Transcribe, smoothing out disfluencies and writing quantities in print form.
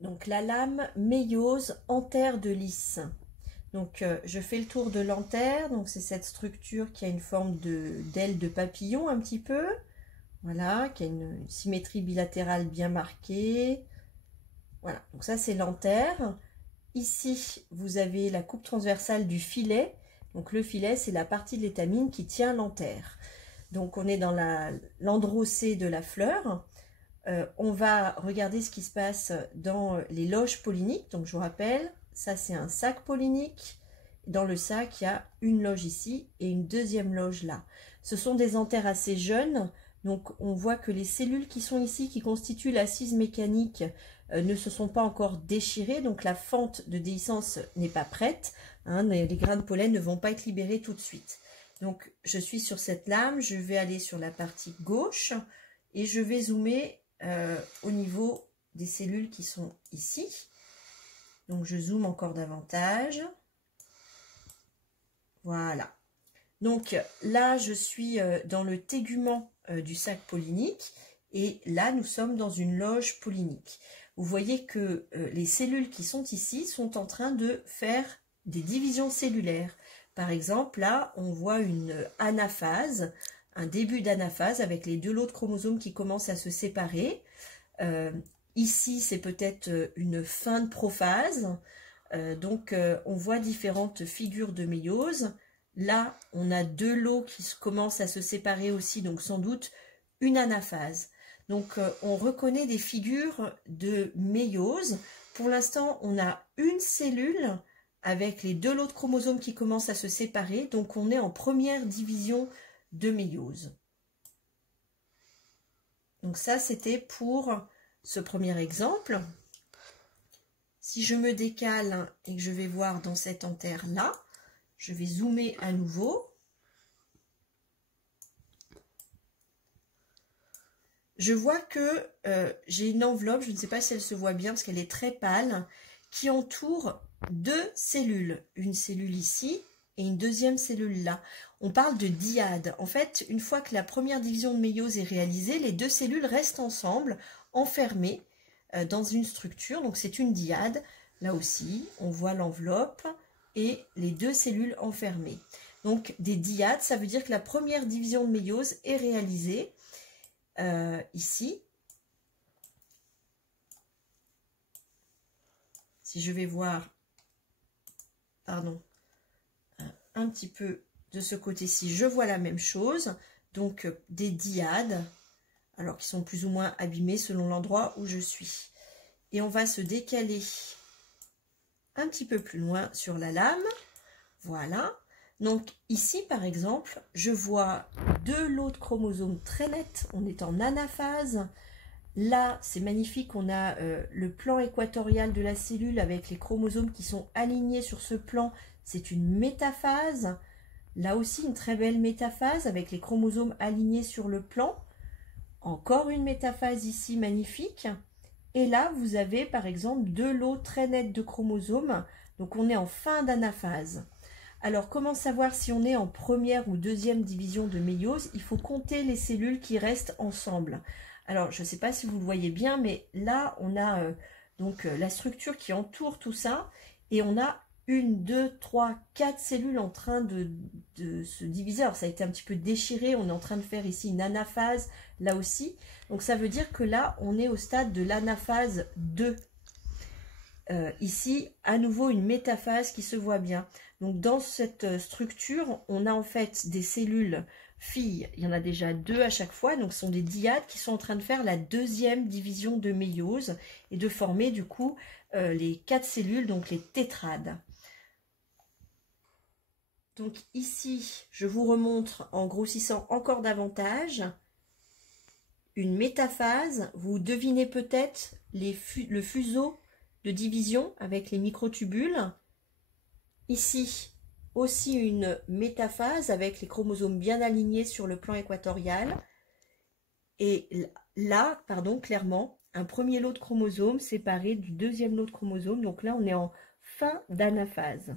Donc la lame méiose antère de lys. Donc je fais le tour de l'antère, donc c'est cette structure qui a une forme d'aile de papillon un petit peu, voilà, qui a une symétrie bilatérale bien marquée. Voilà, donc ça c'est l'antère. Ici vous avez la coupe transversale du filet, donc le filet c'est la partie de l'étamine qui tient l'antère. Donc on est dans l'androcée de la fleur. On va regarder ce qui se passe dans les loges polliniques. Donc je vous rappelle, ça c'est un sac pollinique. Dans le sac, il y a une loge ici et une deuxième loge là. Ce sont des anthères assez jeunes. Donc on voit que les cellules qui sont ici, qui constituent l'assise mécanique, ne se sont pas encore déchirées. Donc la fente de déhiscence n'est pas prête. Hein, les grains de pollen ne vont pas être libérés tout de suite. Donc je suis sur cette lame, je vais aller sur la partie gauche et je vais zoomer au niveau des cellules qui sont ici. Donc je zoome encore davantage. Voilà. Donc là je suis dans le tégument du sac pollinique et là nous sommes dans une loge pollinique. Vous voyez que les cellules qui sont ici sont en train de faire des divisions cellulaires. Par exemple, là, on voit une anaphase, un début d'anaphase avec les deux lots de chromosomes qui commencent à se séparer. Ici, c'est peut-être une fin de prophase. On voit différentes figures de méiose. Là, on a deux lots qui commencent à se séparer aussi, donc sans doute une anaphase. Donc, on reconnaît des figures de méiose. Pour l'instant, on a une cellule avec les deux lots de chromosomes qui commencent à se séparer. Donc, on est en première division de méiose. Donc, ça, c'était pour ce premier exemple. Si je me décale et que je vais voir dans cette antère-là, je vais zoomer à nouveau. Je vois que j'ai une enveloppe, je ne sais pas si elle se voit bien parce qu'elle est très pâle, qui entoure deux cellules. Une cellule ici et une deuxième cellule là. On parle de dyade. En fait, une fois que la première division de méiose est réalisée, les deux cellules restent ensemble, enfermées dans une structure. Donc c'est une dyade. Là aussi, on voit l'enveloppe et les deux cellules enfermées. Donc des dyades, ça veut dire que la première division de méiose est réalisée. Ici, si je vais voir, pardon, un petit peu de ce côté-ci, je vois la même chose, donc des dyades, alors qui sont plus ou moins abîmés selon l'endroit où je suis. Et on va se décaler un petit peu plus loin sur la lame, voilà. Donc ici, par exemple, je vois deux lots de chromosomes très nets, on est en anaphase. Là, c'est magnifique, on a le plan équatorial de la cellule avec les chromosomes qui sont alignés sur ce plan, c'est une métaphase. Là aussi, une très belle métaphase avec les chromosomes alignés sur le plan. Encore une métaphase ici, magnifique. Et là, vous avez par exemple deux lots très nets de chromosomes, donc on est en fin d'anaphase. Alors, comment savoir si on est en première ou deuxième division de méiose? Il faut compter les cellules qui restent ensemble. Alors, je ne sais pas si vous le voyez bien, mais là, on a la structure qui entoure tout ça. Et on a 1, 2, 3, 4 cellules en train de se diviser. Alors, ça a été un petit peu déchiré. On est en train de faire ici une anaphase, là aussi. Donc, ça veut dire que là, on est au stade de l'anaphase 2. Ici, à nouveau, une métaphase qui se voit bien. Donc, dans cette structure, on a en fait des cellules filles. Il y en a déjà deux à chaque fois. Donc, ce sont des dyades qui sont en train de faire la deuxième division de méiose et de former, du coup, les 4 cellules, donc les tétrades. Donc, ici, je vous remontre en grossissant encore davantage une métaphase. Vous devinez peut-être le fuseau de division avec les microtubules. Ici, aussi une métaphase avec les chromosomes bien alignés sur le plan équatorial. Et là, pardon, clairement, un premier lot de chromosomes séparé du deuxième lot de chromosomes. Donc là, on est en fin d'anaphase.